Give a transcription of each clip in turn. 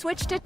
Switch to...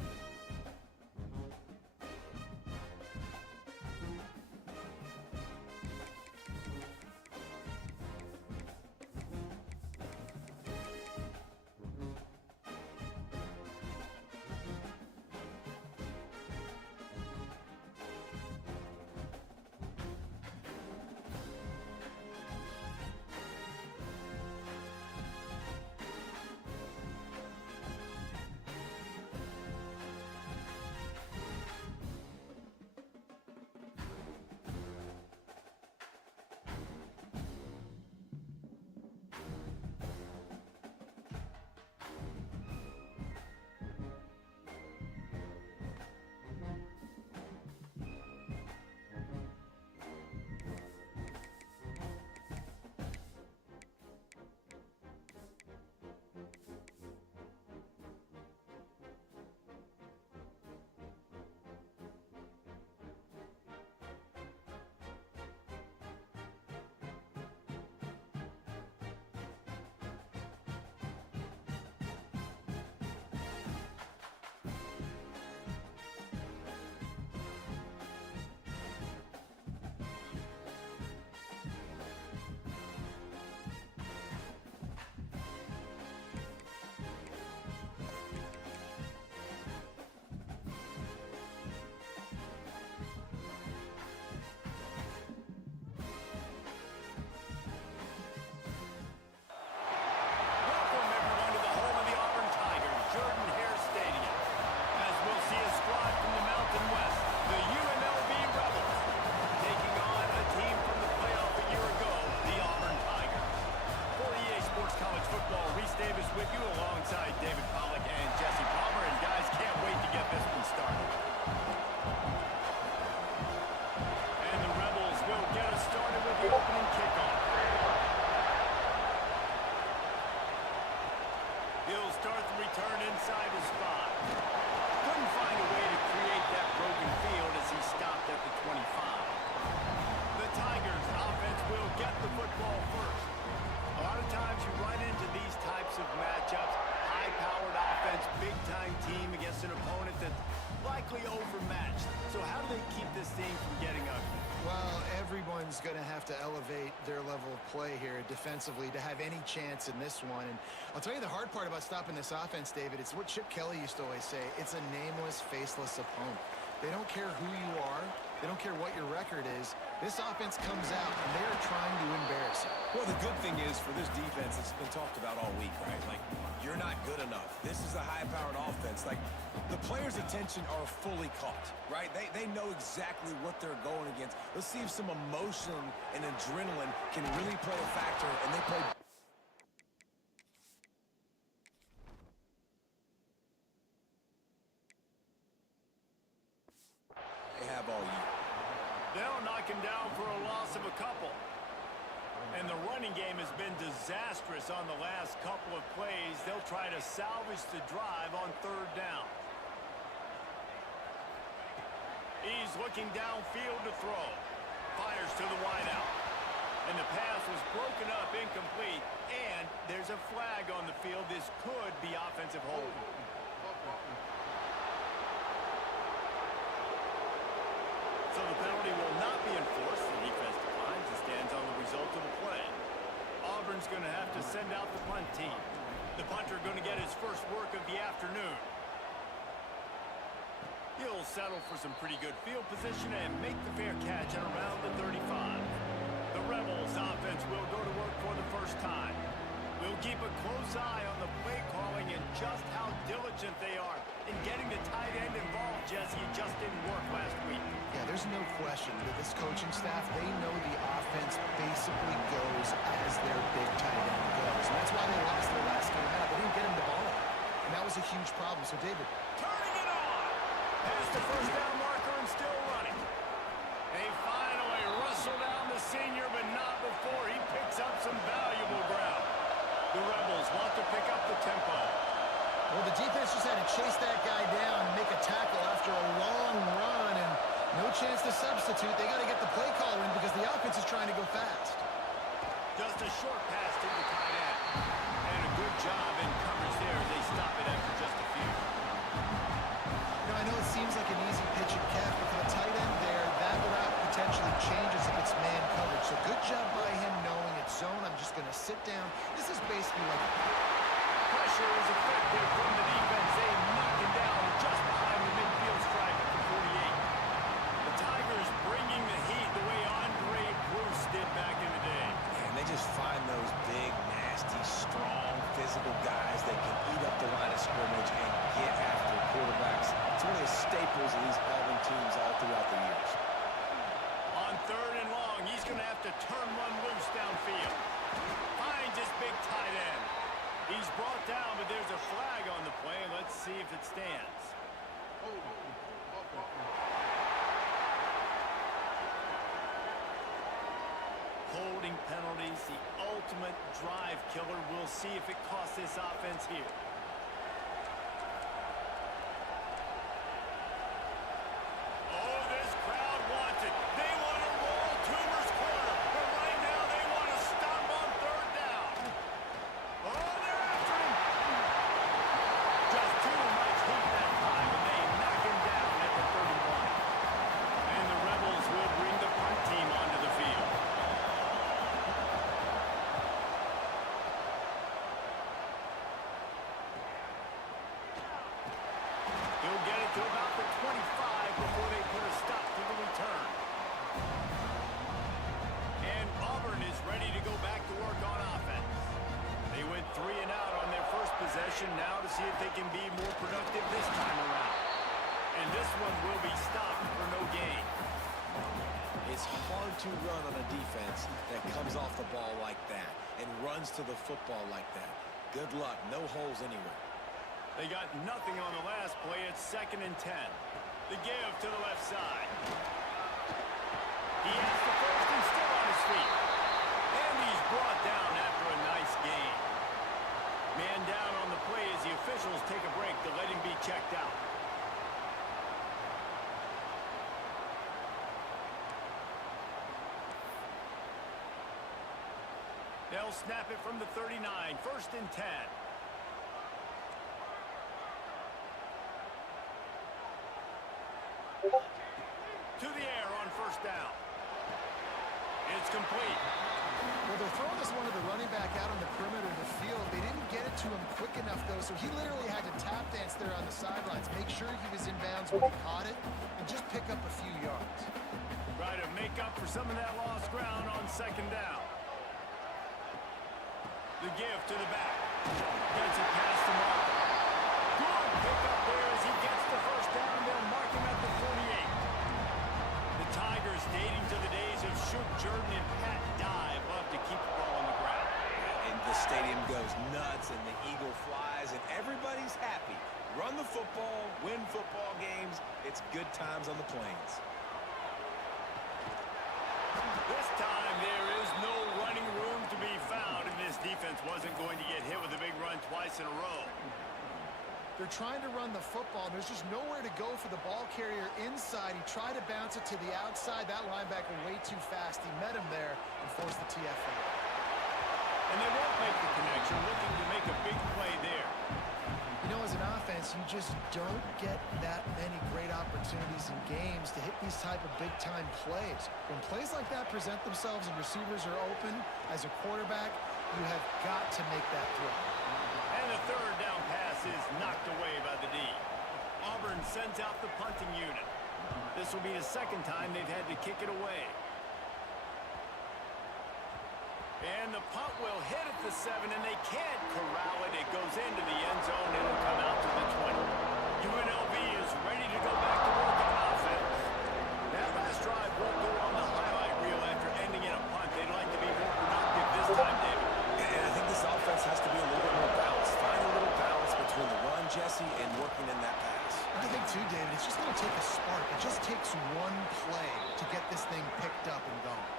Going to have to elevate their level of play here defensively to have any chance in this one. And I'll tell you the hard part about stopping this offense, David, it's what Chip Kelly used to always say. It's a nameless, faceless opponent. They don't care who you are. They don't care what your record is. This offense comes out, and they're trying to embarrass you. Well, the good thing is for this defense, it's been talked about all week, right? Like, you're not good enough. This is a high-powered offense. Like, the players' attention are fully caught, right? They know exactly what they're going against. Let's see if some emotion and adrenaline can really play a factor, and they play. They have all year. They'll knock him down for a loss of a couple. And the running game has been disastrous on the last couple of plays. They'll try to salvage the drive on third down. He's looking downfield to throw. Fires to the wideout. And the pass was broken up, incomplete. And there's a flag on the field. This could be offensive hold. So the penalty will not be enforced. The defense declines and stands on the result of the play. Auburn's going to have to send out the punt team. The punter going to get his first work of the afternoon. He'll settle for some pretty good field position and make the fair catch at around the 35. The Rebels offense will go to work for the first time. We'll keep a close eye on the play calling and just how diligent they are in getting the tight end involved, Jesse. It just didn't work last week. Yeah, there's no question that this coaching staff, they know the offense basically goes as their big tight end goes. And that's why they lost their last game out. They didn't get him the ball. And that was a huge problem. So, David. Turning it on. Past the first down marker and still running. They finally wrestle down the senior, but not before he picks up some valuable ground. The Rebels want to pick up the tempo. Well, the defense just had to chase that guy down and make a tackle after a long run, and no chance to substitute. They got to get the play call in because the offense is trying to go fast. Just a short pass to the tight end. And a good job in coverage there. They stop it after just a few. You know, I know it seems like an easy pitch and catch, but for the tight end there, that route potentially changes if it's man coverage. So good job by him knowing it's zone. I'm just going to sit down. This is basically like pressure is effective from the defense. They knock him down just behind the midfield stripe at the 48. The Tigers bringing the heat the way Andre Bruce did back in the day. And they just find those big, nasty, strong, physical guys that can eat up the line of scrimmage and get after quarterbacks. It's one of the staples of these Auburn teams all throughout the years. On third and long, he's going to have to turn one loose downfield. Finds his big tight end. He's brought down, but there's a flag on the play. Let's see if it stands. Holding penalties, the ultimate drive killer. We'll see if it costs this offense here. Oh, this crowd wants it. They want to roll Toomer's corner, but right now they want to stop on third down. Oh, they're after him. Just too much heat that time, and they knock him down at the 31. And the Rebels will bring the punt team onto the field. He'll get it to about the 25 before they put a stop to the return. And Auburn is ready to go back to work on offense. They went 3 and out on their first possession, now to see if they can be more productive this time around. And this one will be stopped for no gain. It's hard to run on a defense that comes off the ball like that and runs to the football like that. Good luck. No holes anywhere. They got nothing on the last play. It's 2nd and 10. The give to the left side. He has the first and still on his feet. And he's brought down after a nice gain. Man down on the play as the officials take a break to let him be checked out. They'll snap it from the 39. 1st and 10. To the air on 1st down. It's complete. Well, they're throwing this one to the running back out on the perimeter of the field. They didn't get it to him quick enough, though, so he literally had to tap dance there on the sidelines, make sure he was in bounds when he caught it, and just pick up a few yards. Try to make up for some of that lost ground on second down. The give to the back. Gets it past the mark. Good pickup there as he gets the first down. They'll mark him at the 48. The Tigers, dating to the days of Shook, Jordan, and Pat Dye, love to keep the ball on the ground. And the stadium goes nuts, and the eagle flies, and everybody's happy. Run the football, win football games. It's good times on the plains. This time there is no running room to be found, and this defense wasn't going to get hit with a big run twice in a row. They're trying to run the football, and there's just nowhere to go for the ball carrier inside. He tried to bounce it to the outside. That linebacker way too fast. He met him there and forced the TFL. And they won't make the connection, looking to make a big play there. You know, as an offense, you just don't get that many great opportunities in games to hit these type of big-time plays. When plays like that present themselves and receivers are open, as a quarterback, you have got to make that throw. And the third down pass is knocked away by the D. Auburn sends out the punting unit. This will be the second time they've had to kick it away. And the punt will hit at the 7, and they can't corral it. It goes into the end zone. It'll come out to the 20. UNLV is ready to go back to work on offense. That last drive won't go on the highlight reel after ending in a punt. They'd like to be more productive this time, David. And I think this offense has to be a little bit more balanced. Find a little balance between the run, Jesse, and working in that pass. I think, too, David, it's just going to take a spark. It just takes one play to get this thing picked up and going.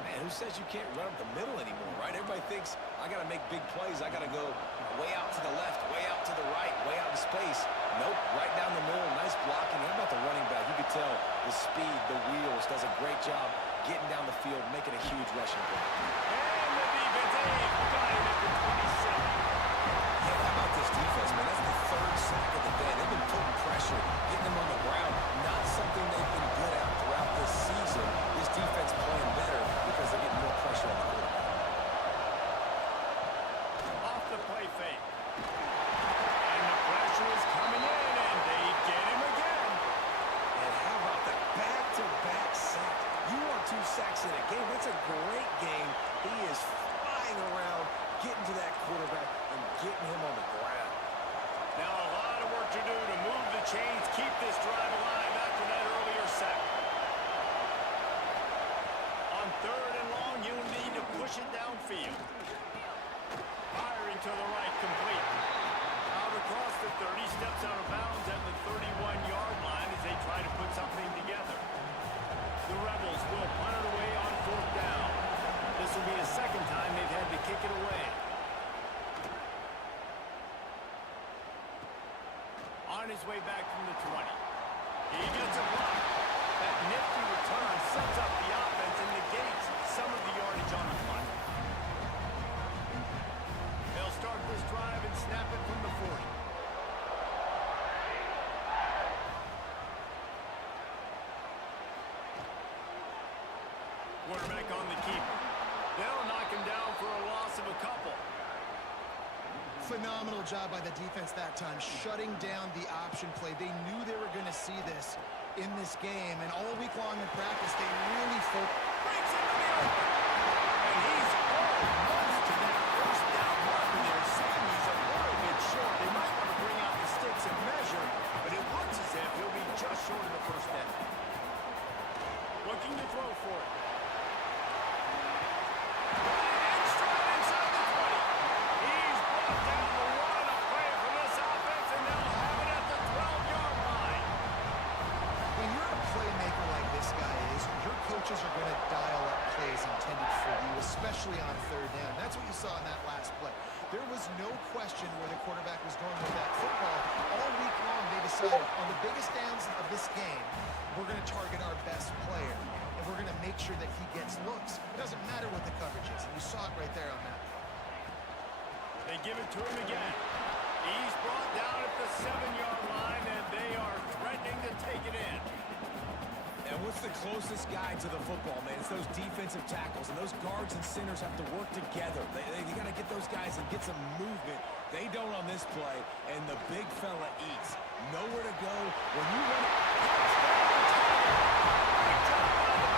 Man, who says you can't run up the middle anymore, right? Everybody thinks, I got to make big plays. I got to go way out to the left, way out to the right, way out in space. Nope, right down the middle. Nice blocking. How about the running back? You could tell the speed, the wheels, does a great job getting down the field, making a huge rushing play. And the defense got him at the 27. Yeah, how about this defense, man? That's the third sack of the day. They've been putting pressure, getting them on the ground. Not something they've been good at throughout this season. This defense playing better because they're getting more pressure on the quarterback. Off the play fake. And the pressure is coming in, and they get him again. And how about that back-to-back sack? You want 2 sacks in a game. That's a great game. He is flying around, getting to that quarterback and getting him on the ground. Now a lot of work to do to move the chains, keep this drive alive after that earlier sack. On third and long, you'll need to push it downfield. Firing to the right, complete. Out across the 30, steps out of bounds at the 31-yard line as they try to put something together. The Rebels will punt it away on fourth down. This will be the second time they've had to kick it away. On his way back from the 20. He gets a block. That nifty return sets up the offense and negates some of the yardage on the punt. They'll start this drive and snap it from the 40. Quarterback on the keeper. They'll knock him down for a loss of a couple. Phenomenal job by the defense that time, shutting down the option play. They knew they were going to see this in this game, and all week long in practice, they really focused. Breaks into the open. And he's almost to that first down marker there. Saying he's a little bit short. They might want to bring out the sticks and measure, but it looks as if he'll be just short of the first down. Looking to throw for it. And straight inside the 20. He's brought down the line of play for this offense, and they'll have it at the 12-yard line. When you're a playmaker like this guy is, your coaches are going to dial up plays intended for you, especially on third down. That's what you saw in that last play. There was no question where the quarterback was going with that football. All week long, they decided on the biggest downs of this game, we're going to target our best player, and we're going to make sure that he gets looks. It doesn't matter what the coverage is, and you saw it right there on that. They give it to him again. He's brought down at the 7-yard line, and they are threatening to take it in. And what's the closest guy to the football, man? It's those defensive tackles, and those guards and centers have to work together. They got to get those guys and get some movement. They don't on this play, and the big fella eats. Nowhere to go. When you run it, Great job by the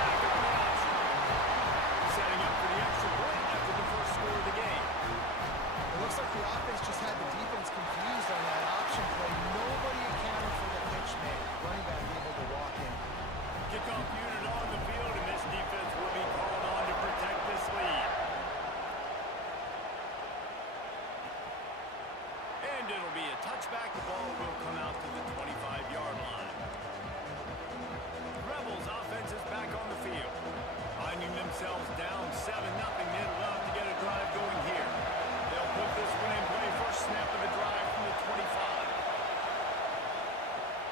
And it'll be a touchback. The ball will come out to the 25-yard line. Rebels offense is back on the field. Finding themselves down 7-0. They'd love to get a drive going here. They'll put this one in play. First snap of the drive from the 25.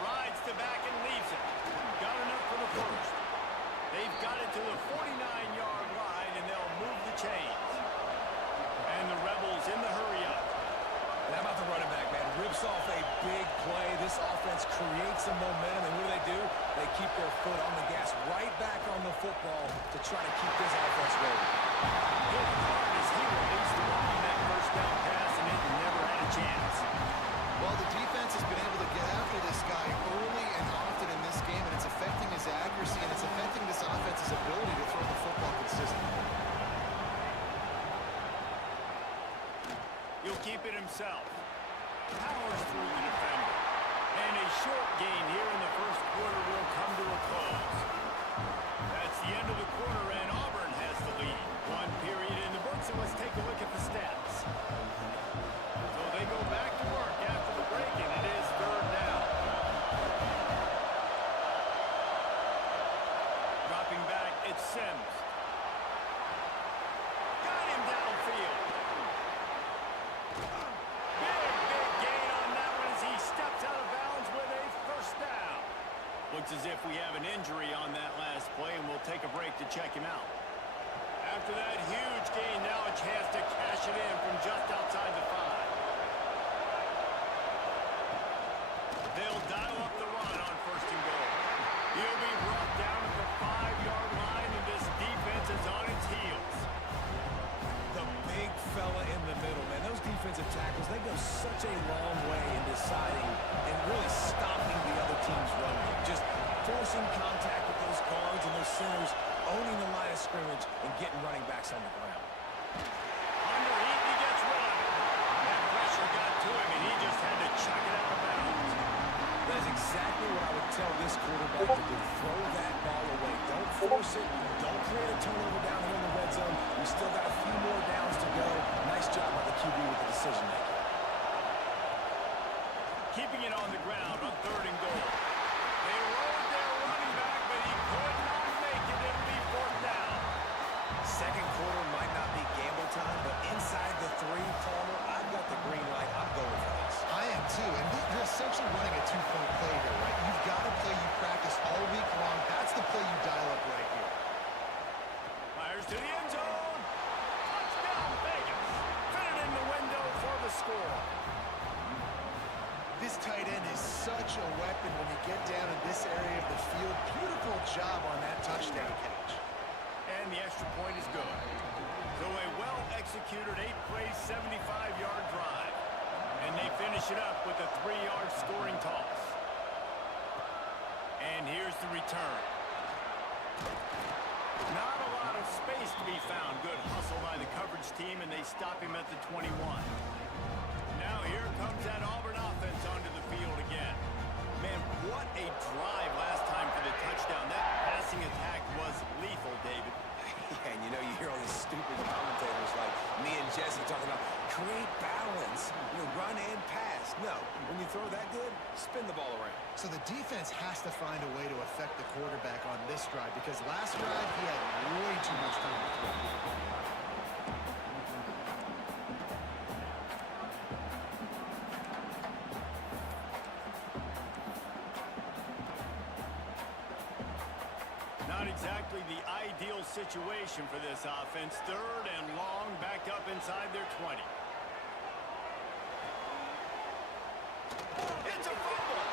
Rides to back and leaves it. Got enough for the first. They've got it to the 49-yard line, and they'll move the chains. And the Rebels in the hurry up. And how about the running back, man? Rips off a big play. This offense creates some momentum, and what do? They keep their foot on the gas right back on the football to try to keep this offense rolling. Hit hard as he released the ball on that first down pass, and it never had a chance. Well, the defense has been able to get after this guy early and often in this game, and it's affecting his accuracy, and it's affecting this offense's ability to throw the football consistently. He'll keep it himself. Powers through the defender. And a short gain here in the first quarter will come to a close. That's the end of the quarter, and Auburn has the lead. One period in the books, and let's take a look at the stats. So they go back to work after the break, and it is third down. Dropping back, it's Sims. Got him downfield. Big gain on that one as he steps out of bounds with a first down. Looks as if we have an injury on that last play, and we'll take a break to check him out. After that huge gain, now a chance to cash it in from just outside the 5. They'll dial up the run on first and goal. He'll be brought down at the 5-yard line, and this defense is on its heels. The big fella in the middle, man. Those defensive tackles, they go such a long way in deciding and really stopping the other team's run game. Just forcing contact with those guards and those centers, owning the line of scrimmage and getting running backs on the ground. Underneath, he gets rid of it. That pressure got to him, and he just had to chuck it out of bounds. That's exactly what I would tell this quarterback to do. Throw that ball away. Don't force it. Don't create a turnover down here in the red zone. We still got a few more downs to go. Nice job by the QB with the decision making. Keeping it on the ground on third and goal. They rolled their running back, but he could not make it. It'll be fourth down. Second quarter might not be gamble time, but inside the 3, Palmer, I've got the green light. I'm going for this. I am too, and you're essentially running a two-point play here, right? You've got a play you practice all week long. That's the play you dial up right here. Fires to the end zone. Touchdown, Vegas. Fit it in the window for the score. This tight end is such a weapon when you get down in this area of the field. Beautiful job on that touchdown catch. And the extra point is good. So a well-executed 8-play, 75-yard drive. And they finish it up with a 3-yard scoring toss. And here's the return. Not a lot of space to be found. Good hustle by the coverage team, and they stop him at the 21. Now here comes that Auburn offense onto the field again. Man, what a drive last time for the touchdown. That passing attack was lethal, David. Yeah, and you know, you hear all these stupid commentators like me and Jesse talking about create balance, run and pass. No, when you throw that good, spin the ball around. So the defense has to find a way to affect the quarterback on this drive because last drive he had way too much time to throw. Not exactly the ideal situation for this offense. Third and long, back up inside their 20. It's a fumble.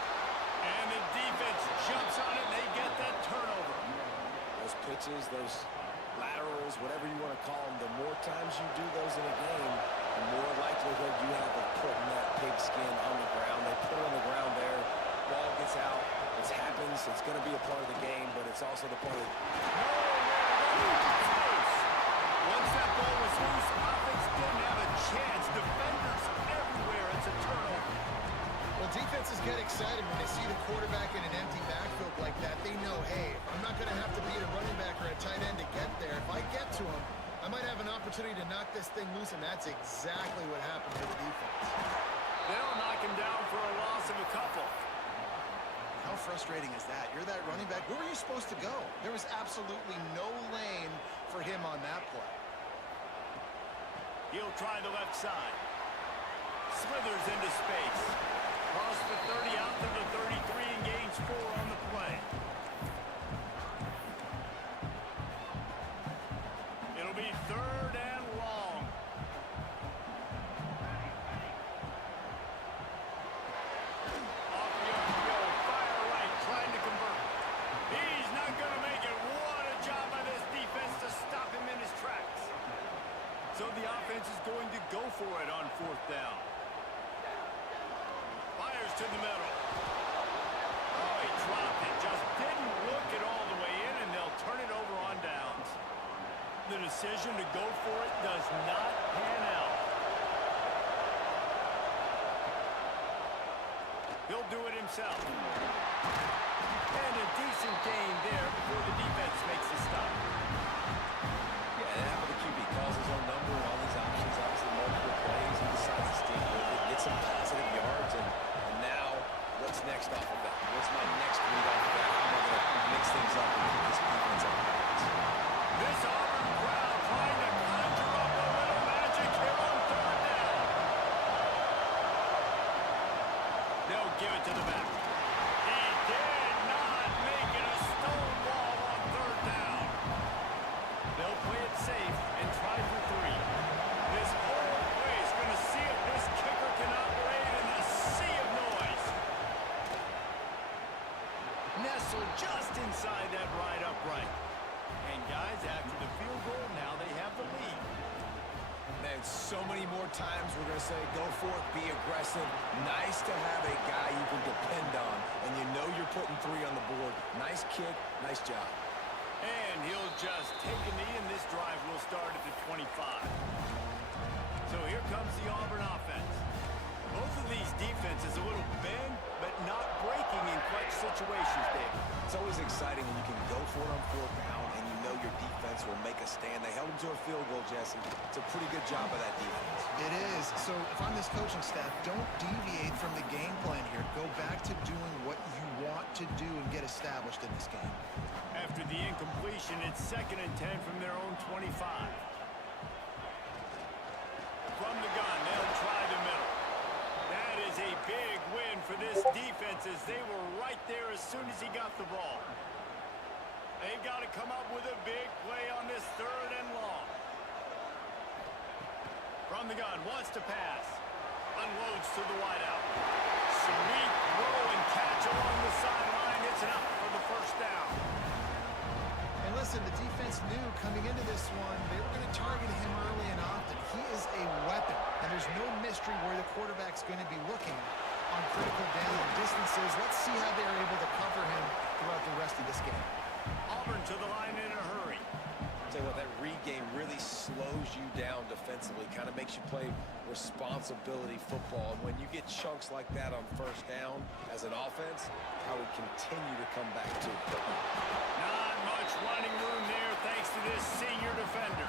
And the defense jumps on it, and they get that turnover. Those pitches, those laterals, whatever you want to call them, the more times you do those in a game, the more likelihood you have of putting that pigskin on the ground. They put it on the ground there. Ball gets out. It happens. It's going to be a part of the game, but it's also the part of the... Once that ball was loose, offense didn't have a chance. Defenders everywhere. It's a turnover. Well, defenses get excited when they see the quarterback in an empty backfield like that. They know, hey, I'm not going to have to beat a running back or a tight end to get there. If I get to him, I might have an opportunity to knock this thing loose, and that's exactly what happened to the defense. They'll knock him down for a loss of a couple. How frustrating is that? You're that running back. Where were you supposed to go? There was absolutely no lane for him on that play. He'll try the left side. Slithers into space. Cross the 30 out to the 33 and gains 4 on the play. It'll be 3rd and long. Off the arm go. Fire right, trying to convert. He's not going to make it. What a job by this defense to stop him in his tracks. So the offense is going to go for it on 4th down. Fires to the middle. Oh, he dropped it. Just didn't look it all the way in, and they'll turn it over on downs. The decision to go for it does not pan out. He'll do it himself. And a decent gain there before the defense makes the stop. Yeah, and after the QB calls his own number and all these options, obviously multiple plays, he decides to stick with it, get some positive yards, and now what's next off of that? What's my next read off of that? How am I going to mix things up and keep this defense on balance? This Auburn crowd trying to conjure up a little magic here on 3rd down. They'll give it to the back. He did not make it a stone wall on 3rd down. They'll play it safe and try for 3. This whole play is going to see if this kicker can operate in the sea of noise. Nestled just inside that right upright. And guys, after the field goal, now they have the lead. Man, so many more times we're going to say, go for it, be aggressive. Nice to have a guy you can depend on, and you know you're putting 3 on the board. Nice kick, nice job. And he'll just take a knee, and this drive will start at the 25. So here comes the Auburn offense. Both of these defenses a little bend, but not breaking in clutch situations, David. It's always exciting when you can go for it on 4th down, and you know your defense will make a stand. They held him to a field goal, Jesse. It's a pretty good job by that defense. It is. So if I'm this coaching staff, don't deviate from the game plan here. Go back to doing what you want to do and get established in this game. After the incompletion, it's 2nd and 10 from their own 25. From the gun, they'll try the middle. That is a big win for this defense as they were right there as soon as he got the ball. They've got to come up with a big play on this 3rd and long. From the gun, wants to pass. Unloads to the wideout. Sweet throw and catch along the sideline. It's enough for the 1st down. And listen, the defense knew coming into this one, they were going to target him early and often. He is a weapon, and there's no mystery where the quarterback's going to be looking on critical down distances. Let's see how they're able to cover him throughout the rest of this game. Auburn to the line in a hurry. Tell you what, that read game really slows you down defensively, kind of makes you play responsibility football. And when you get chunks like that on 1st down as an offense, how we continue to come back to it. Not much running room there thanks to this senior defender.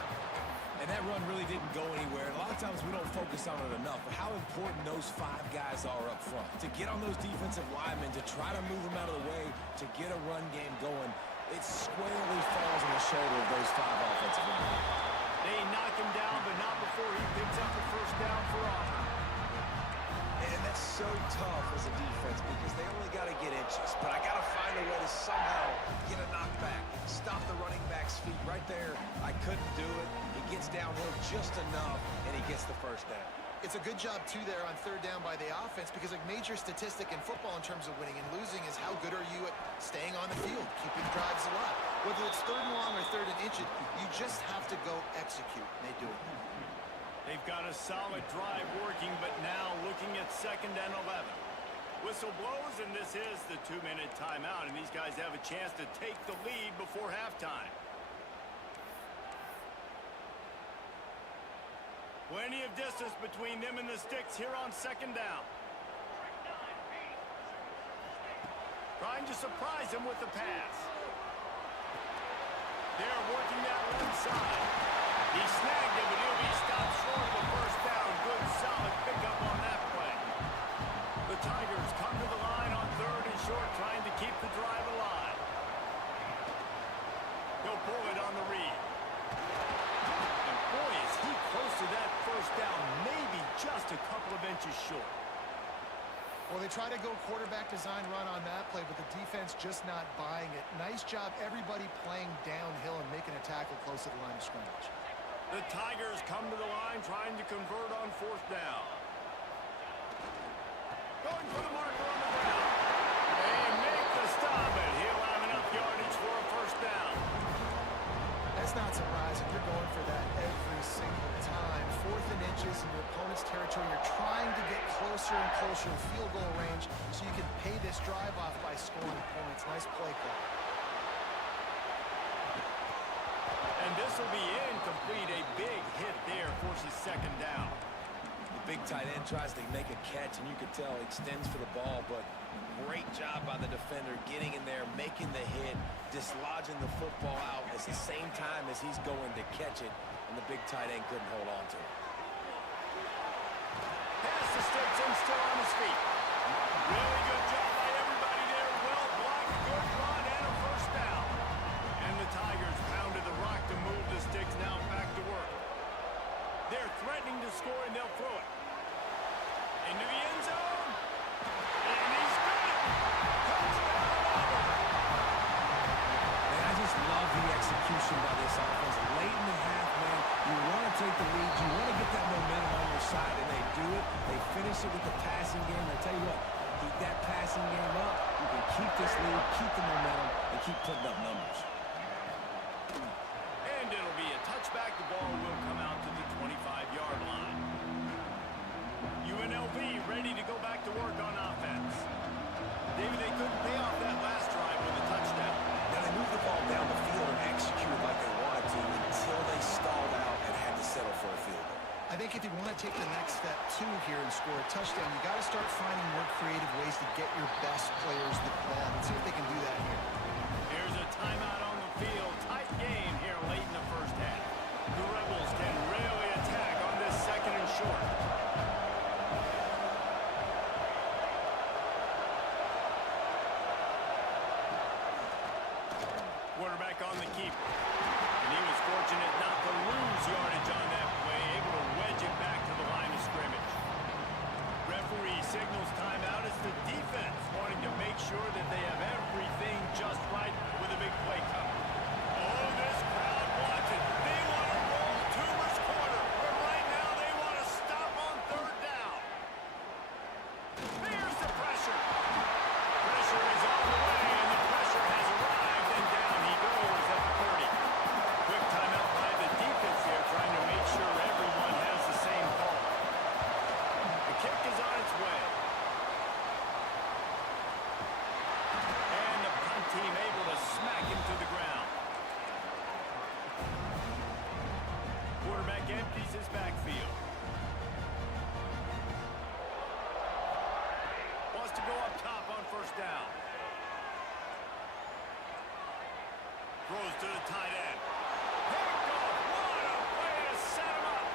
And that run really didn't go anywhere. And a lot of times we don't focus on it enough, but how important those 5 guys are up front. To get on those defensive linemen, to try to move them out of the way, to get a run game going, it squarely falls on the shoulder of those 5 offensive linemen. They knock him down, but not before he picks up the 1st down for Auburn. And that's so tough as a defense because they only got to get inches. But I got to find a way to somehow get a knockback, stop the running back's feet right there. I couldn't do it. He gets downhill just enough, and he gets the 1st down. It's a good job, too, there on 3rd down by the offense because a major statistic in football in terms of winning and losing is how good are you at staying on the field, keeping drives alive. Whether it's 3rd and long or 3rd and inches, you just have to go execute, and they do it. They've got a solid drive working, but now looking at 2nd and 11. Whistle blows, and this is the 2-minute timeout, and these guys have a chance to take the lead before halftime. Plenty of distance between them and the sticks here on 2nd down. Trying to surprise him with the pass. They're working that one side. He snagged it, but he'll be stopped short of the 1st down. Good, solid pickup on that play. inches short. Well, they try to go quarterback design run on that play, but the defense just not buying it. Nice job, everybody playing downhill and making a tackle close to the line of scrimmage. The Tigers come to the line trying to convert on 4th down. Going for the marker on the ground. They make the stop, and he'll have enough yardage for a 1st down. That's not surprising. You're going for that every single time. 4th and inches in your opponent's territory. You're trying to get closer and closer to field goal range so you can pay this drive off by scoring points. Nice play call. And this will be incomplete. A big hit there forces 2nd down. The big tight end tries to make a catch, and you can tell he extends for the ball, but great job by the defender getting in there, making the hit, dislodging the football out at the same time as he's going to catch it, and the big tight end couldn't hold on to it. Pass to sticks and still on his feet. Really good job by everybody there. Well blocked, good run, and a 1st down. And the Tigers pounded the rock to move the sticks now back to work. They're threatening to score, and they'll throw it. Into the end zone. And he's got it. Touchdown, Auburn. Man, I just love the execution by this offense. Late in the half, man, you want to take the lead. You want to get that momentum on your side, and they do it. They finish it with the passing game. I tell you what, keep that passing game up. You can keep this lead, keep the momentum, and keep putting up numbers. And it'll be a touchback. The ball will come out to the 25-yard line. UNLV ready to go back to work on offense. David, they couldn't pay off that last drive with a touchdown. Now they moved the ball down the field and executed like they wanted to until they stalled out and had to settle for a field goal. I think if you want to take the next step too here and score a touchdown, you got to start finding more creative ways to get your best players the ball. Let's see if they can do that here. Here's a timeout on the field. Tight game here late in the 1st half. The Rebels can really attack on this 2nd and short. Quarterback on the keeper. And he was fortunate not to lose yardage on that play, able to wedge it back to the line of scrimmage. Referee signals timeout as the defense wanting to make sure that they have everything just right with a big play coming. Oh, this crowd wants it. They want to roll Toomer's corner, but right now they want to stop on 3rd down. There's the pressure. Pressure is on the way, and the pressure has arrived, and down he goes at the 30. Quick timeout by the defense here, trying to make sure everyone has the same call. The kick is on its way. And the punt team able to smack him to the ground. Quarterback empties his backfield. Wants to go up top on 1st down. Throws to the tight end. Picked off. What a way to set him up.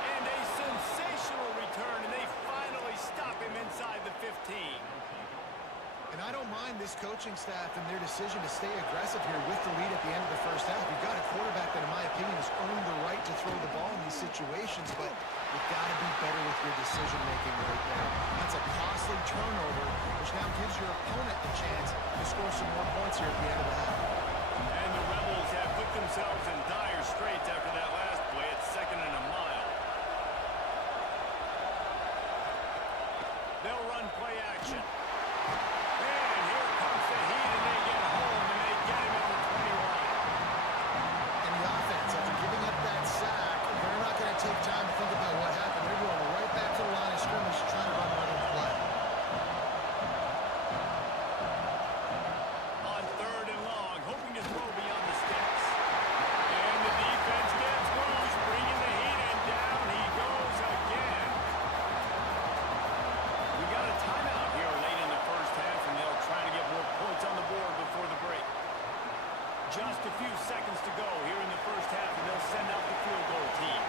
And a sensational return, and they finally stop him inside the 15. And I don't mind this coaching staff and their decision to stay aggressive here with the lead at the end of the 1st half. You've got a quarterback that, in my opinion, has earned the right to throw the ball in these situations, but you've got to be better with your decision-making right there. That's a costly turnover, which now gives your opponent the chance to score some more points here at the end of the half. And the Rebels have put themselves in dire straits after that last play. It's 2nd and a mile. They'll run play action. And here comes the heat, and they get home, and they get him at the 21. And the offense, after giving up that sack, they're not going to take time to think about what happened. They're going right back to the line of scrimmage trying to run another play. On 3rd and long, hoping to throw beyond the sticks. And the defense gets loose, bringing the heat, and down he goes again. We got a timeout here late in the 1st half, and they'll try to get more points on the board before the break. Just a few seconds to go here in the 1st half, and they'll send out the field goal team.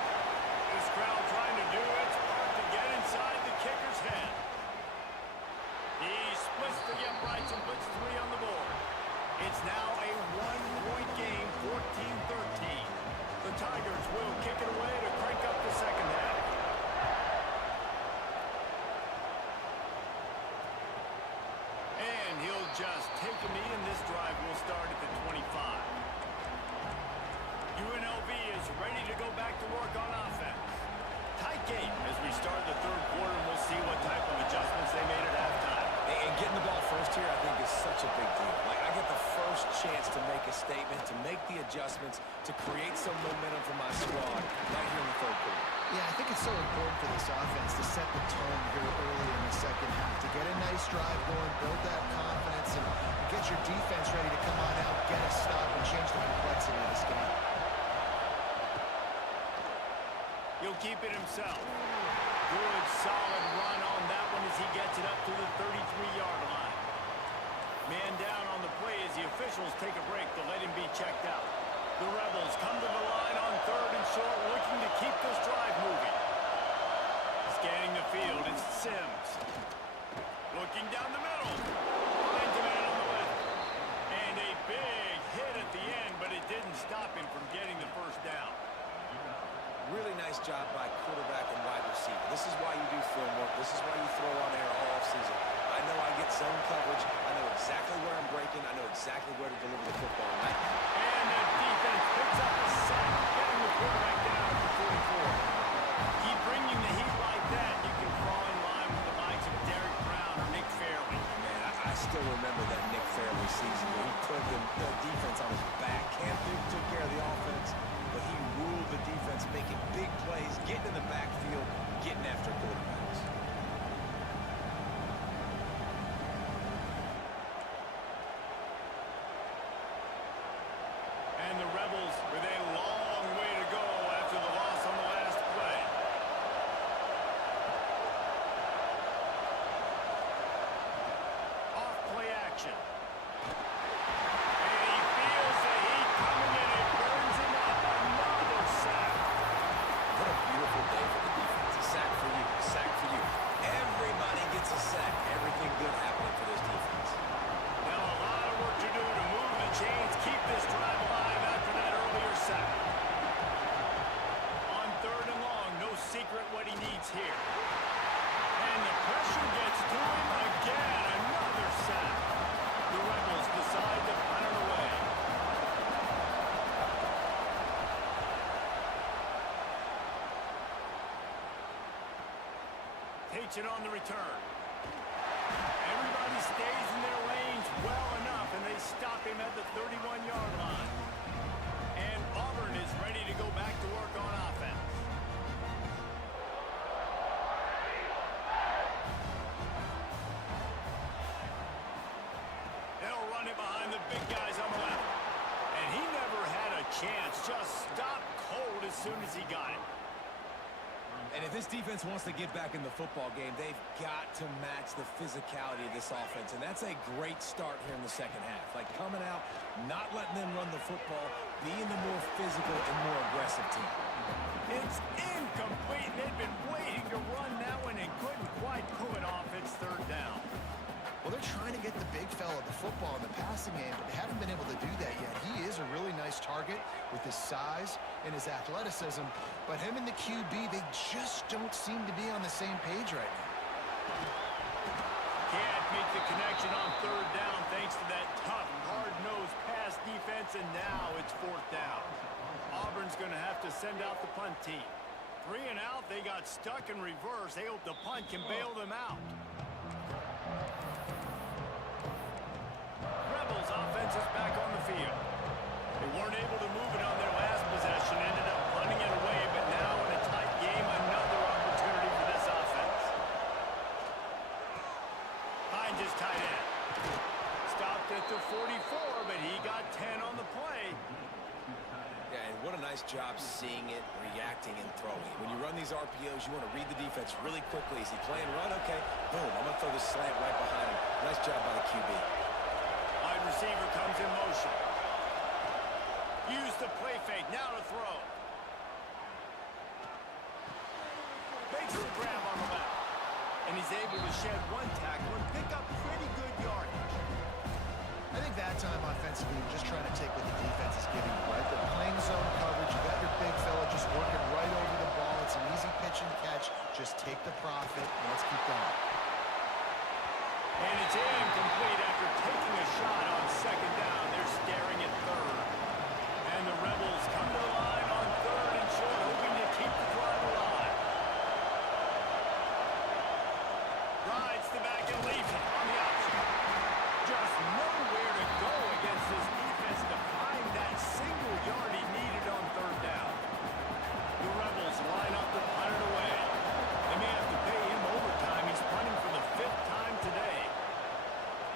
This crowd trying to do its part to get inside the kicker's head. He splits the uprights and puts 3 on the board. It's now a 1-point game, 14-13. The Tigers will kick it away to crank up the 2nd half. will start at the 25. UNLV is ready to go back to work on offense. Tight game as we start the third quarter, and we'll see what type of adjustments they made at halftime. And getting the ball first here, I think, is such a big deal. Like, I get the first chance to make a statement, to make the adjustments, to create some momentum for my squad right here in the third quarter. Yeah, I think it's so important for this offense to set the tone here early in the second half, to get a nice drive going, build that confidence, and get your defense ready to come on out, get a stop, and change the complexity of this game. He'll keep it himself. Good, solid run on that one as he gets it up to the 33-yard line. Man down on the play as the officials take a break to let him be checked out. The Rebels come to the line on third and short, looking to keep this drive moving. Scanning the field, it's Sims. Looking down the middle. Finds a man on the left. And a big hit at the end, but it didn't stop him from getting the first down. Really nice job by quarterback and wide receiver. This is why you do film work. This is why you throw on air all offseason. I know I get zone coverage. I know exactly where I'm breaking. I know exactly where to deliver the football. Right? And the defense picks up a sack, getting the quarterback down at the 44. Keep bringing the heat like that, you can fall in line with the likes of Derek Brown or Nick Fairley. Man, I still remember that Nick Fairley season where he put the defense on his back. Cam Newton took care of the offense, but he ruled the defense, making big plays, getting in the backfield, getting after quarterbacks. And the Rebels with a long way to go after the loss on the last play. Off play action. And he feels the heat coming in and burns him up. Another sack. What a beautiful day for the defense. A sack for you, a sack for you. Everybody gets a sack. Everything good happening for this defense. Now a lot of work to do to move the chains, keep this drive alive after that earlier sack. On third and long, no secret what he needs here. And the pressure gets to him again. Another sack. The Rebels decide to punt it away. Takes it on the return. Everybody stays in their lanes well enough, and they stop him at the 31-yard line. And Auburn is ready to go back to work on offense. They'll run it behind the big guys on the left. And he never had a chance, just stopped cold as soon as he got it. And if this defense wants to get back in the football game, they've got to match the physicality of this offense. And that's a great start here in the second half. Like coming out, not letting them run the football, being the more physical and more aggressive team. It's incomplete. They've been waiting to run that one and couldn't quite pull it off. It's third down. Well, they're trying to get the big fella the football in the passing game, but they haven't been able to do that yet. He is a really nice target with his size and his athleticism, but him and the QB, they just don't seem to be on the same page right now. Can't make the connection on third down thanks to that tough, hard-nosed pass defense, and now it's fourth down. Auburn's going to have to send out the punt team. 3 and out, they got stuck in reverse. They hope the punt can bail them out. Rebels offense is back on the field. They weren't able to move it on their last possession, ended up punting it away, but now in a tight game, another opportunity for this offense. Finds his tight end. Stopped at the 44, but he got 10 on the play. Yeah, and what a nice job seeing it, reacting, and throwing. When you run these RPOs, you want to read the defense really quickly. Is he playing run? Okay, boom, I'm going to throw the slant right behind him. Nice job by the QB. Wide receiver comes in motion. Use the play fake, now to throw. Makes the grab on the left. And he's able to shed one tackle and pick up pretty good yardage. I think that time offensively, you're just trying to take what the defense is giving you, right? They're playing zone coverage. You got your big fella just working right over the ball. It's an easy pitch and catch. Just take the profit, and let's keep going. And it's incomplete after taking a shot on second down. They're staring at third. And the Rebels come to the line on third and short, hoping to keep the drive alive. Rides the back and leaves it on the option. Just nowhere to go against this defense to find that single yard he needed on third down. The Rebels line up to punt it away. They may have to pay him overtime. He's punting for the 5th time today.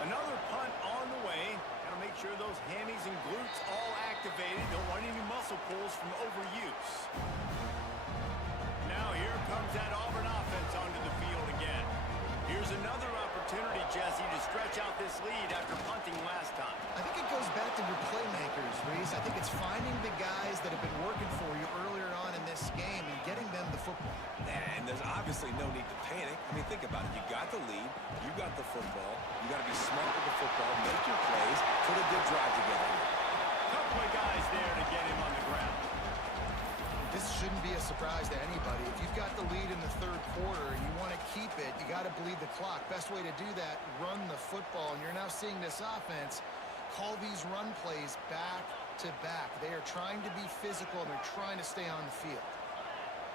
Another punt on the way. Got to make sure those hammies and glutes all activated. Don't want any muscle pulls from overuse. Now here comes that Auburn offense onto the field again. Here's another opportunity, Jesse, to stretch out this lead after punting last time. I think it goes back to your playmakers, Reese. I think it's finding the guys that have been working for you earlier on in this game and getting them the football. And there's obviously no need to panic. I mean, think about it. You got the lead. You got the football. You got to be smart with the football. Make your plays. Put a good drive together. Couple of guys there to get him on the ground. This shouldn't be a surprise to anybody. If you've got the lead in the third quarter and you want to keep it, you got to bleed the clock. Best way to do that, run the football. And you're now seeing this offense call these run plays back to back. They are trying to be physical and they're trying to stay on the field.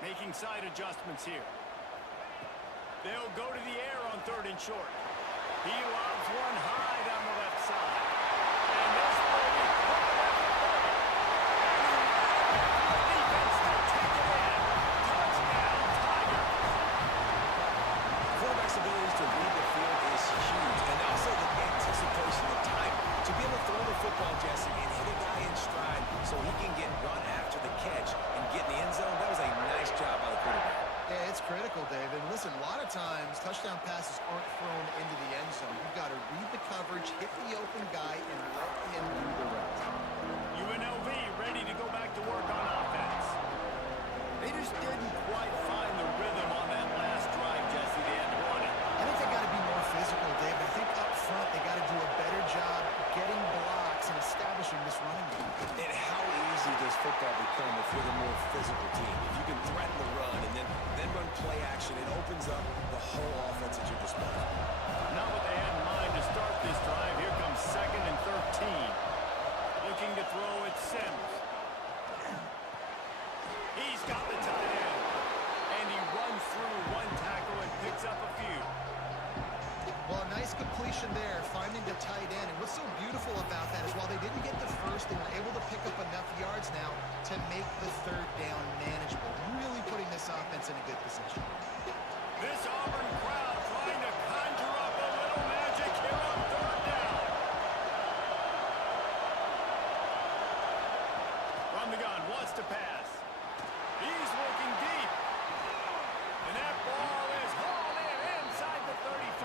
Making side adjustments here. They'll go to the air on third and short. He lobs one high down the left side. And this will be caught at the 30. The defense to take it in. Touchdown, Tigers. Quarterback's ability to read the field is huge. And also the anticipation, the time to be able to throw the football, Jesse, and hit a guy in stride so he can get run after the catch and get in the end zone. That was a nice job by the quarterback. Yeah, it's critical, David. Listen, a lot of times touchdown passes aren't thrown into the end zone. You've got to read the coverage, hit the open guy, and let him do the rest. UNLV ready to go back to work on offense. They just didn't quite find the rhythm on that last drive, Jesse. They had to run it. I think they got to be more physical, David. I think up front they got to do a better job getting blocks and establishing this running game. And how easy does football become if you're the more physical team? If you can threaten the run and then run play action, it opens up the whole offense at your disposal. Not what they had in mind to start this drive. Here comes 2nd and 13. Looking to throw it Sims. He's got the tight end. And he runs through one tackle and picks up a few. Well, a nice completion there, finding the tight end. And what's so beautiful about that is while they didn't get the first, they were able to pick up enough yards now to make the third down manageable. Really putting this offense in a good position. This Auburn crowd trying to conjure up a little magic here on third down. From the gun, wants to pass. He's looking deep. And that ball is hauled in inside the 35.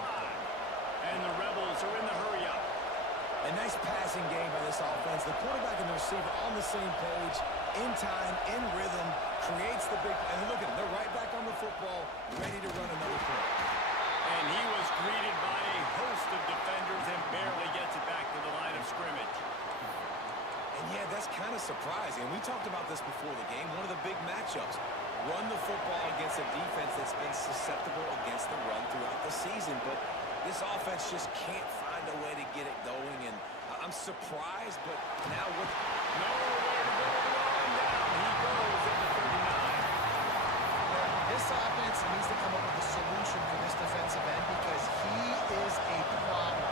And the Rebels are in the hurry-up. A nice passing game by this offense. The quarterback and the receiver on the same page, in time, in rhythm, creates the big... And look at them. They're right back on the football, ready to run another play. And he was greeted by a host of defenders and barely gets it back to the line of scrimmage. And yeah, that's kind of surprising. We talked about this before the game. One of the big matchups. Run the football against a defense that's been susceptible against the run throughout the season. But this offense just can't find a way to get it going. And I'm surprised, but now with nowhere to go on down, he goes at the 39. This offense needs to come up with a solution for this defensive end because he is a problem.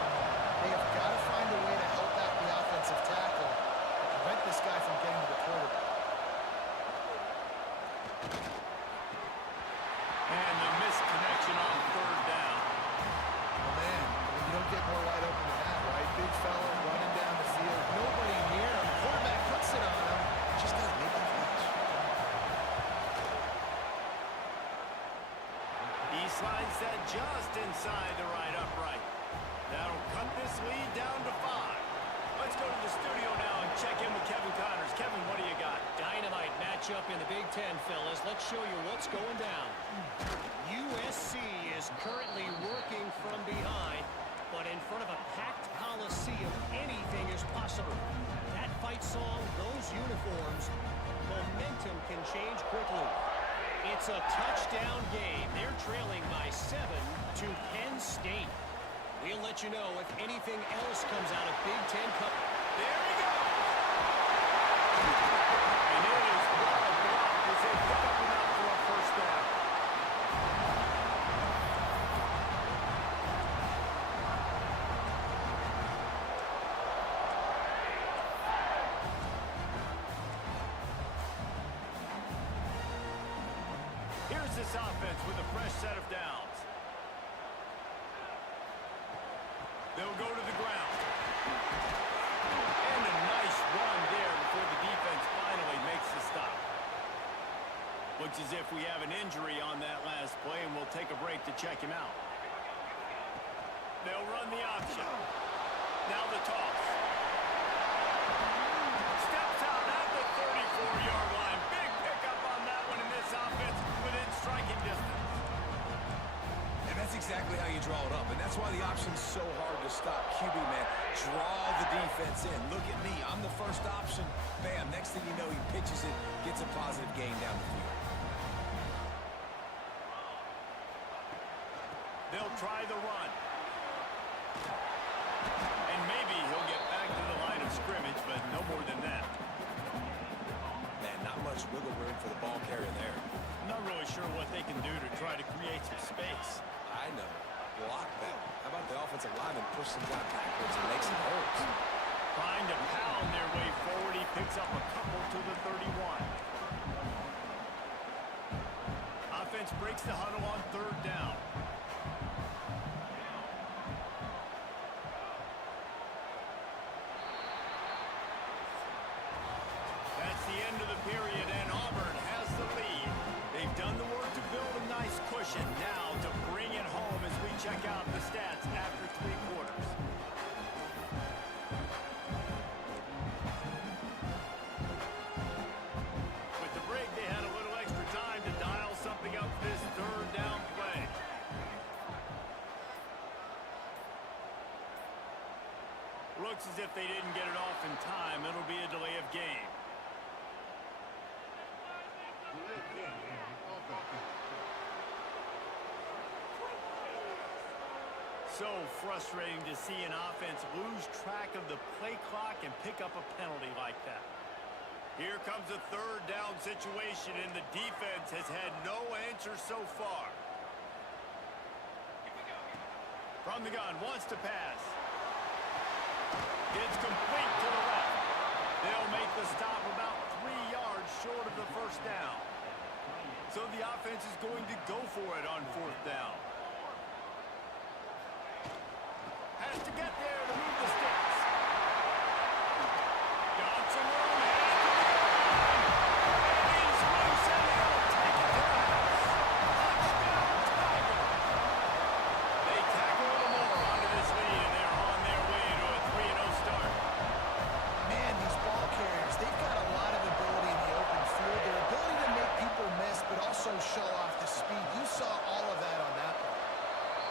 They have got to find a way to help out the offensive tackle and prevent this guy from getting to the quarterback. And the missed connection on third down. Oh, man, you don't get more wide open than that, right? Big fella running down the field. Nobody near him. Quarterback puts it on him. Just got to make the catch. He slides that just inside the right upright. That'll cut this lead down to 5. Let's go to the studio now and check in with Kevin Connors. Kevin, what do you got? Dynamite matchup in the Big Ten, fellas. Let's show you what's going down. USC is currently working from behind, but in front of a packed Coliseum, anything is possible. That fight song, those uniforms, momentum can change quickly. It's a touchdown game. They're trailing by 7 to Penn State. We'll let you know if anything else comes out of Big Ten Cup. There he goes. And it is well blocked as they pick up enough for a first down. Here's this offense with a fresh set of downs. They'll go to the ground. And a nice run there before the defense finally makes the stop. Looks as if we have an injury on that last play, and we'll take a break to check him out. They'll run the option. Now the toss. Steps out at the 34-yard line. Big pickup on that one in this offense within striking distance. And that's exactly how you draw it up. And that's why the option's so hard to stop. QB, man, draw the defense in. Look at me. I'm the first option. Bam. Next thing you know, he pitches it, gets a positive gain down the field. They'll try the run. And maybe he'll get back to the line of scrimmage, but no more than that. Man, not much wiggle room for the ball carrier there. I'm not really sure what they can do to try to create some space. I know. Block that. How about the offensive lineman push some guy backwards and make some holes? Trying to pound their way forward. He picks up a couple to the 31. Offense breaks the huddle on third down. That's the end of the period, and Auburn has the lead. They've done the work to build a nice cushion. Now to bring it home as we check out the stats after 3 quarters. With the break, they had a little extra time to dial something up for this third down play. Looks as if they didn't get it off in time. It'll be a delay of game. So frustrating to see an offense lose track of the play clock and pick up a penalty like that. Here comes a third down situation, and the defense has had no answer so far. From the gun, wants to pass. It's complete to the left. They'll make the stop about 3 yards short of the first down. So the offense is going to go for it on fourth down. Has to get there to move the sticks. Johnson will have to go. And he's loose, and he'll take it to the house. Touchdown, Tiger. They tackle a little more onto this lead, and they're on their way to a 3-0 start. Man, these ball carriers, they've got a lot of ability in the open field. Their ability to make people miss, but also show off the speed. You saw all of that on that one.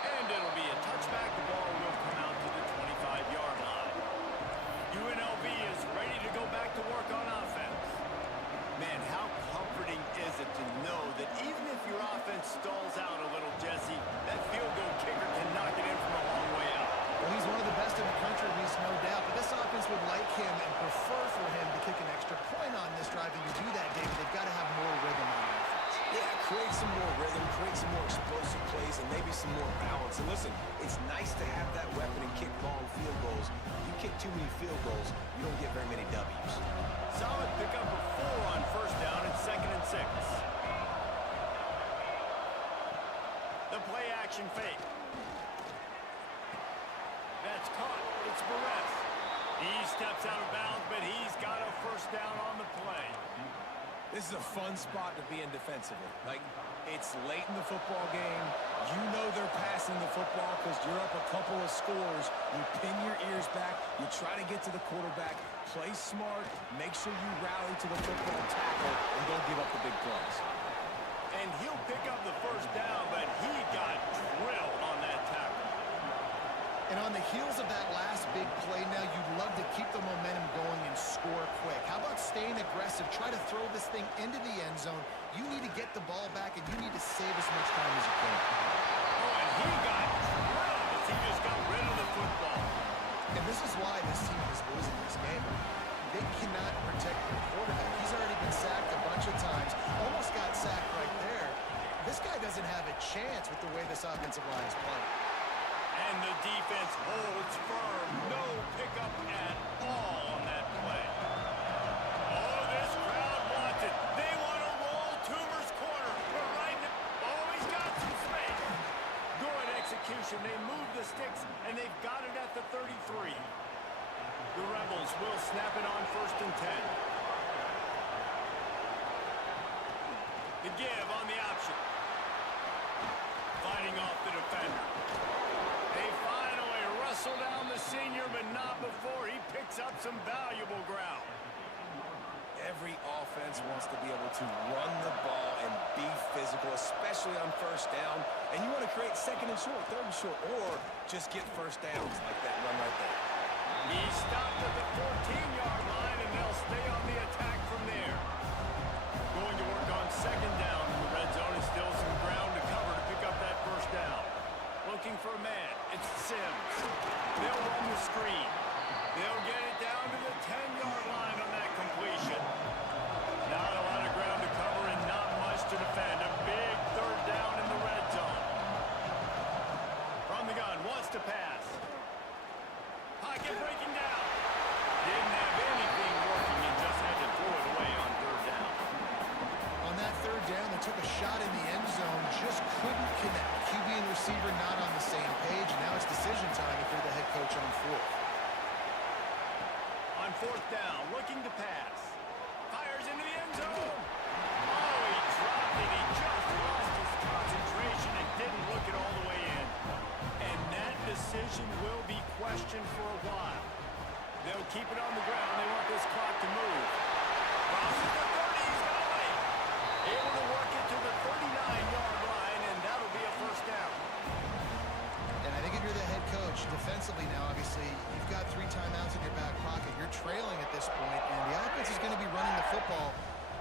And it'll be a touchback. The ball will come out to the 25-yard line. UNLV is ready to go back to work on offense. Man, how comforting is it to know that even if your offense stalls out a little, Jesse, that field goal kicker can knock it in from a long way out. Well, he's one of the best in the country, at least no doubt. But this offense would like him and prefer for him to kick an extra point on this drive. And you do that, David, they've got to have more rhythm on offense. Yeah, create some more rhythm, create some more explosive plays, and maybe some more balance. And listen, it's nice to have that weapon and kick long field goals. You kick too many field goals, you don't get very many W's. Solid pickup of 4 on first down and 2nd and 6. The play action fake. That's caught. It's Perez. He steps out of bounds, but he's got a first down on the play. This is a fun spot to be in defensively. Like, it's late in the football game. You know they're passing the football because you're up a couple of scores. You pin your ears back. You try to get to the quarterback. Play smart. Make sure you rally to the football tackle and don't give up the big plays. And he'll pick up the first down, but he got drilled on that tackle. And on the heels of that last big play now, you'd love to keep the momentum going and score quick. How about staying aggressive? Try to throw this thing into the end zone. You need to get the ball back, and you need to save as much time as you can. Oh, and he got drilled as he just got rid of doesn't have a chance with the way this offensive line is playing. And the defense holds firm. No pickup at all on that play. Oh, this crowd wants it. They want to roll Toomer's corner. We're right in the... Oh, he's got some space. Good execution. They move the sticks, and they've got it at the 33. The Rebels will snap it on 1st and 10. The give on the option. Fighting off the defender. They finally wrestle down the senior, but not before he picks up some valuable ground. Every offense wants to be able to run the ball and be physical, especially on 1st down. And you want to create 2nd and short, 3rd and short, or just get 1st downs like that run right there. He stopped at the 14-yard line, and they'll stay on the attack from there. Going to work on 2nd down in the red zone, and still some ground to cover to pick up that 1st down. Looking for a man. It's Sims. They'll run the screen. They'll get it down to the 10-yard line on that completion. Not a lot of ground to cover and not much to defend. A big 3rd down in the red zone. From the gun, wants to pass. Pocket breaking down. Didn't have anything working and just had to throw it away on 3rd down. On that 3rd down, they took a shot in the end zone, just couldn't connect. QB and receiver not on the same page, and now it's decision time if you're the head coach on 4th. On 4th down, looking to pass. Fires into the end zone. Oh, he dropped it. He just lost his concentration and didn't look it all the way in. And that decision will be questioned for a while. They'll keep it on the ground. They want this clock to move. Crosses the 30. He's got it. Able to work it to the 39-yard line, and that'll be a 1st down. And I think if you're the head coach, defensively now, obviously, you've got 3 timeouts in your back pocket. You're trailing at this point, and the offense is going to be running the football,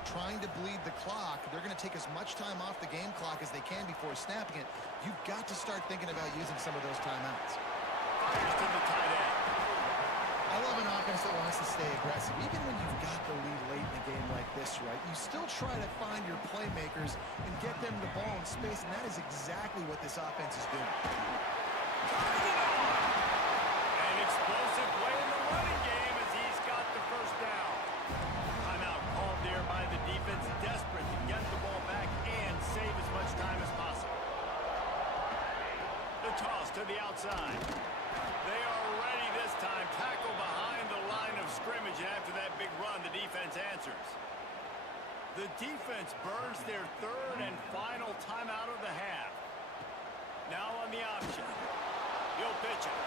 trying to bleed the clock. They're going to take as much time off the game clock as they can before snapping it. You've got to start thinking about using some of those timeouts. Fires to the tight end. I love an offense that wants to stay aggressive. Even when you've got the lead late in a game like this, right, you still try to find your playmakers and get them the ball in space, and that is exactly what this offense is doing. An explosive play in the running game as he's got the 1st down. Timeout called there by the defense, desperate to get the ball back and save as much time as possible. The toss to the outside. They are ready this time. Tackle behind the line of scrimmage, and after that big run, the defense answers. The defense burns their 3rd and final timeout of the half. Now on the option. He'll pitch it.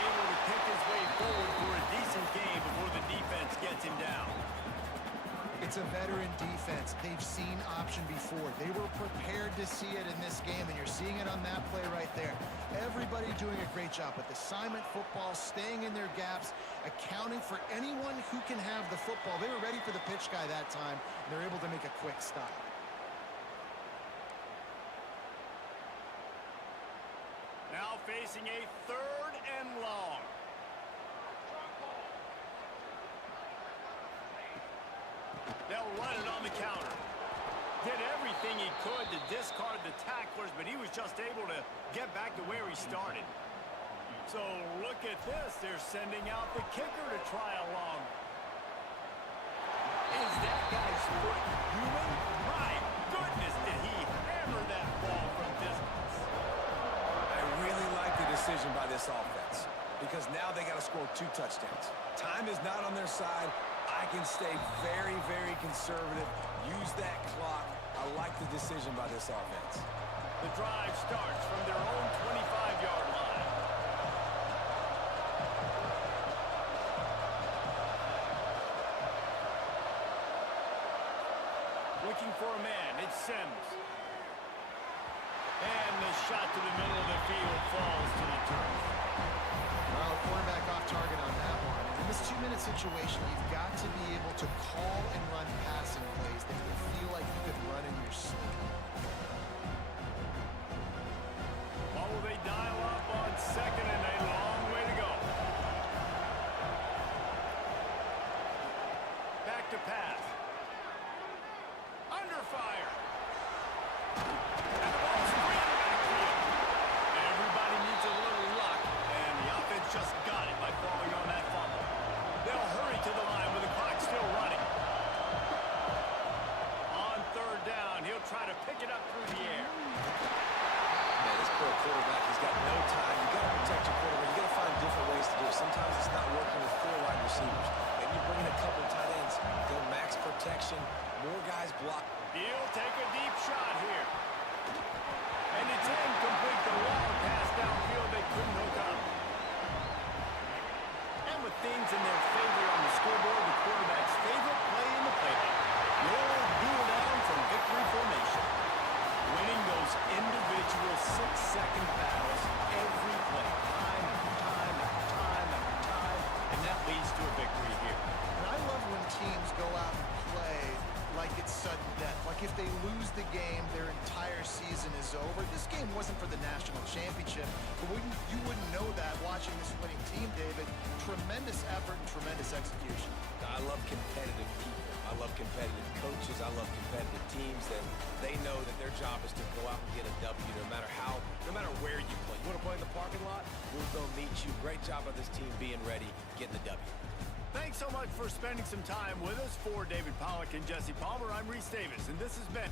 Able to pick his way forward for a decent game before the defense gets him down. It's a veteran defense. They've seen option before. They were prepared to see it in this game, and you're seeing it on that play right there. Everybody doing a great job with assignment football, staying in their gaps, accounting for anyone who can have the football. They were ready for the pitch guy that time, and they're able to make a quick stop. Now facing a 3rd and long. They'll run it on the counter. Did everything he could to discard the tacklers, but he was just able to get back to where he started. So look at this. They're sending out the kicker to try a long. Is that guy's foot human? My goodness, did he hammer that ball from distance. I really like the decision by this offense because now they got to score 2 touchdowns. Time is not on their side. I can stay very, very conservative. Use that clock. I like the decision by this offense. The drive starts from their own 25-yard line. Looking for a man. It's Sims. And the shot to the middle of the field falls to the turf. Well, quarterback off target on that one. In this 2-minute situation, you've got to be able to call and run passing plays that you feel like you could run in your sleep. What will they dial up on 2nd and a long way to go? Back to pass. Under fire. sometimes it's not working with 4 wide receivers. Maybe you bring in a couple tight ends, go max protection, more guys block. He'll take a deep shot here. And it's incomplete. The long pass downfield, they couldn't hook up. And with things in their favor on the scoreboard, the quarterback's favorite play in the playbook. The old duel down from victory formation. Winning those individual 6-second battles every play. Time after time after time after time. And that leads to a victory here. And I love when teams go out and play like it's sudden death. Like if they lose the game, their entire season is over. This game wasn't for the national championship, but you wouldn't know that watching this winning team, David. Tremendous effort and tremendous execution. I love competitive people. I love competitive coaches. I love competitive teams that they know that their job is to go out and get a W no matter where you play. You want to play in the parking lot? We'll go meet you. Great job by this team being ready, getting the W. Thanks so much for spending some time with us. For David Pollack and Jesse Palmer, I'm Reese Davis, and this has been